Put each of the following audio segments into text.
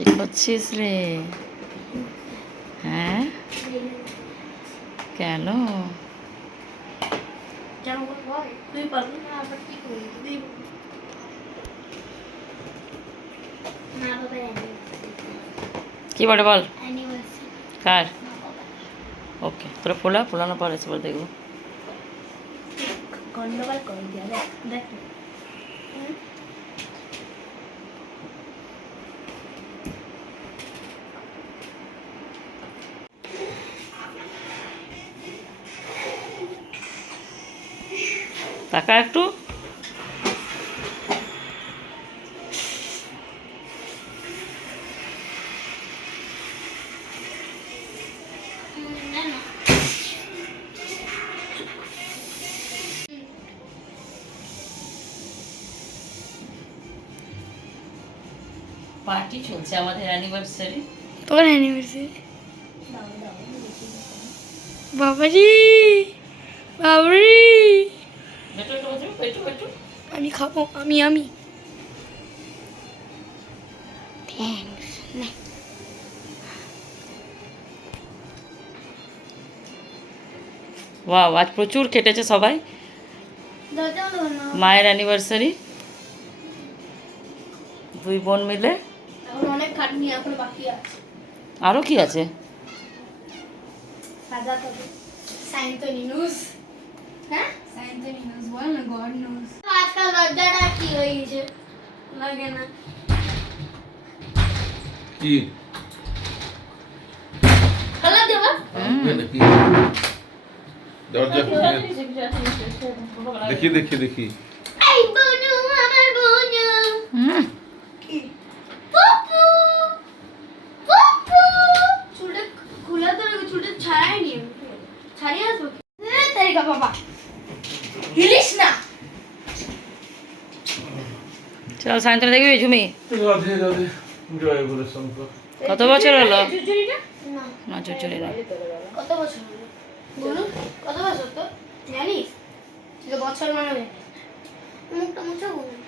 কি করছিস রে? হ্যাঁ, কেন? কি বলে বল? কার? ওকে, তোরা ফোলানোর পর এসে বল দেখবো। গন্ডগোল করে দিয়া দেখ। টাকা একটু পার্টি চলছে আমাদের অ্যানিভার্সারি। তোর অ্যানিভার্সারি? বাবাজি বাবারি, আমি খাবো। আমি থ্যাঙ্কস। ওয়াও, আজ প্রচুর কেটেছে সবাই। মায়ের অ্যানিভার্সারি, দুই বোন মিলে। অনেক খাটনি এখন বাকি আছে। আরও কি আছে? আজকাল লজ্জাটা কি হয়ে গেছে, লাগে না? কি খালা দেবা নাকি দরজা খুলে দেখি দেখি দেখি। এই বনু আমার বনু কি পপু পপু চুলটা খুলে তো চুলটা ছাড়াইনি, ছাড়িয়ে আসবো তেরিকা বাবা, হিলিস না। চল সায়ন্তন দেখবি ঝুমি। রাধে রাধে, জয় বলে শঙ্কর। কত বছর হলো? চুচুরিটা না না চুচুরি না। কত বছর হলো বলুন, কত বছর তো জানিস? ঠিক বছর মানে মুখটা মুছে বলুন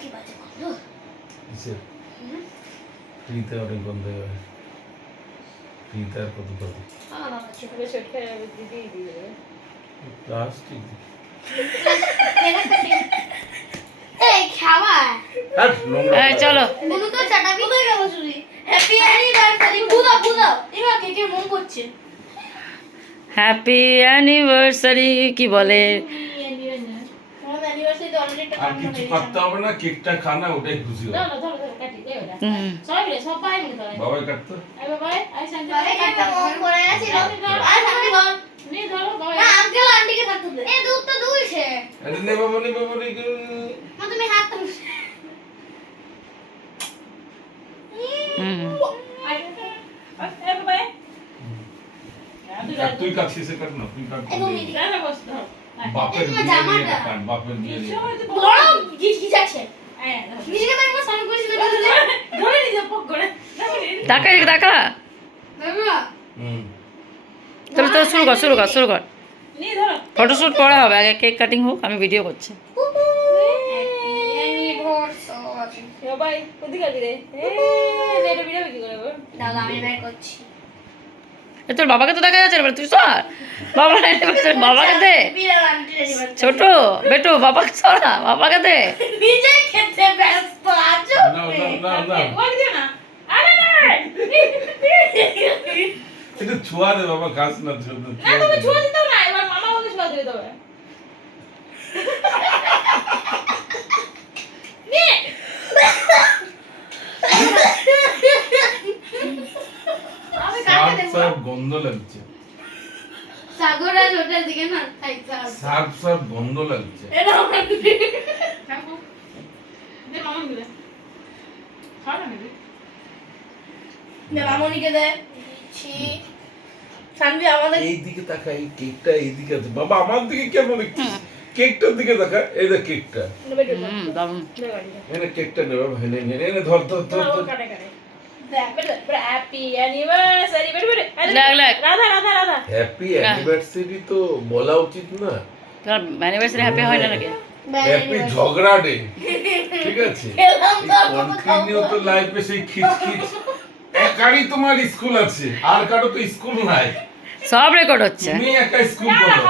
কি বাজে গন্ধ। কিসের? ফ্রিতে অনেক গন্ধ হয়। ফ্রিতে আর কত কত বাবা ছোটবে ছোট করে দিদি দিদি প্লাস্টিক। এই খাওয়া আর নোংরা। এই চলো। বুনু তো চাটাবি কোথায় গেল চুরি? হ্যাপি অ্যানিভার্সারি বুদা বুদা এবার কে কে মন করছে? হ্যাপি অ্যানিভার্সারি কি বলে? আমার অ্যানিভার্সারিতে অলরেডি একটা আর কান্না কিছু হয়ে করতে হবে না, কেকটা খানা ওটাই খুশি হবে। কাটি দে ওটা হুম। সবাই মিলে করে বাবাই কাটতো। এই বাবাই আই শান্তি বাবাই কাটতে মন করে আছিল আর শান্তি বল নি ধরো বাবাই না আঙ্কেল আন্টিকে থাকতে দে। এই দুধ তো দুলছে। আরে নে বাবা নে মা তুমি হাত তো হুম। এই বাবাই তুই কাটছিস কাট না, তুই কাট। এই তুমি না বস ধর বাপের বিয়ে নিয়ে কাট, বাপের বিয়ে নিয়ে। বড় গিজ আছে নিজেকে তো একবার সামনে করেছিল ধরে নিজে পক করে টাকা টাকা। বাবা চলো তো শুরু কর। নি ধরো ফটোশুট পরে হবে, আগে কেক কাটিং হোক, আমি ভিডিও করছি। সবাই ওদিকে দিরে এটা ভিডিও কি করে দাদা আমি বের করছি। এ তোর বাবাকে তো দেখা যাচ্ছে না, তুই সর। বাবাকে দে। ছোট বেটু বাবাকে সরা, বাবাকে দে। নিজে খেতে ব্যস্ত আছো না না না ওই দিও না আরে না এটা ছোঁয়া দে বাবা, খাস না ছোঁয়া দে। না তুমি ছুঁয়ে দিতে না, এবার মামা ওকে ছুঁয়ে দিয়ে দেবে নে আমি কাটে দেব। সব গন্ধ লাগছে। সাগরা হোটেল দিকে না খাইতা সব গন্ধ লাগছে। এটা খাবো দে মামা দিলে খাওয়া নেবে দে মামনিকে দে ছি সানবি আমাদের এই দিকে তাকা, এই কেকটা এই দিকে আছে বাবা, আমার দিকে কেন দেখছিস? কেকটার দিকে তাকা, এই দেখ কেকটা। দারুন। এনে কেকটা নে বাবা, এনে এনে ধর ধর ধর ধর। কাটে কাটে দেখ বেটা হ্যাপি অ্যানিভার্সারি বেটা লাগ। রাধা হ্যাপি অ্যানিভার্সারি তো বলা উচিত না। তোর অ্যানিভার্সারি হ্যাপি হয় না নাকি? হ্যাপি ঝগড়া ডে, ঠিক আছে? কন্টিনিউ তো লাইফে সেই খিচখিচ, একারই তোমার স্কুল আছে, আর কারো তো স্কুল নাই, সব রেকর্ড হচ্ছে, তুমি একা স্কুল করো।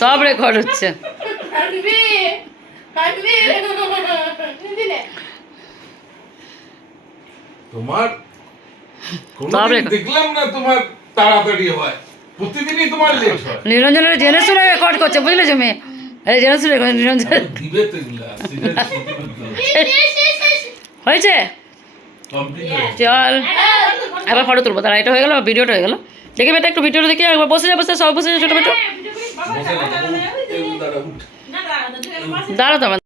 সব রেকর্ড হচ্ছে। তোমার সব কোনোদিন record। দেখলাম না তোমার তাড়াতাড়ি হয়, প্রতিদিনই তোমার লেট হয়। নিরঞ্জনের জেনে শুনে রেকর্ড করছে, বুঝলে তুমি? আরে জেনে শুনে record, নিরঞ্জন দিবে তো এগুলা, সেটা ছুটি করতে হবে। হয়েছে। Complete হয়ে গেছে। চল একবার ফটো তুলবো, তারা এটা হয়ে গেল, ভিডিওটা হয়ে গেল। দেখি বেটা একটু ভিডিওটা দেখি, একবার বসে যা, বসে সব বসে যা, ছোটো বেটো বসে না, এই দাঁড়া, উঠ। দাঁড়া তো আমার।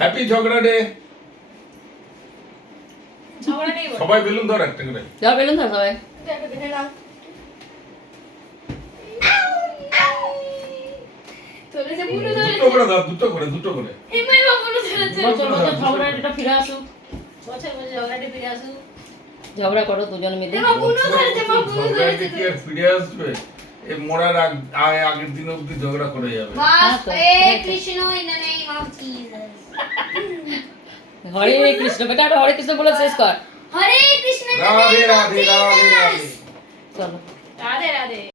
হ্যাপি ঝগড়া ডে। সবাই বেলুন ধর একটা করে। যাও বেলুন ধর সবাই। দুটো করে দাও, দুটো করে, দুটো করে। বছর বছর ঝগড়াটা ফিরে আসুক, ঝগড়া করো দুজন মিলে। ঝগড়াটা কি আর ফিরে আসবে? এই মরার আগের দিন অবধি ঝগড়া করে যাবে। হরে কৃষ্ণ, বেটা একটা হরে কৃষ্ণ বলে শেষ কর। হরে কৃষ্ণ রাধে রাধে রাধে রাধে। চলো। রাধে রাধে।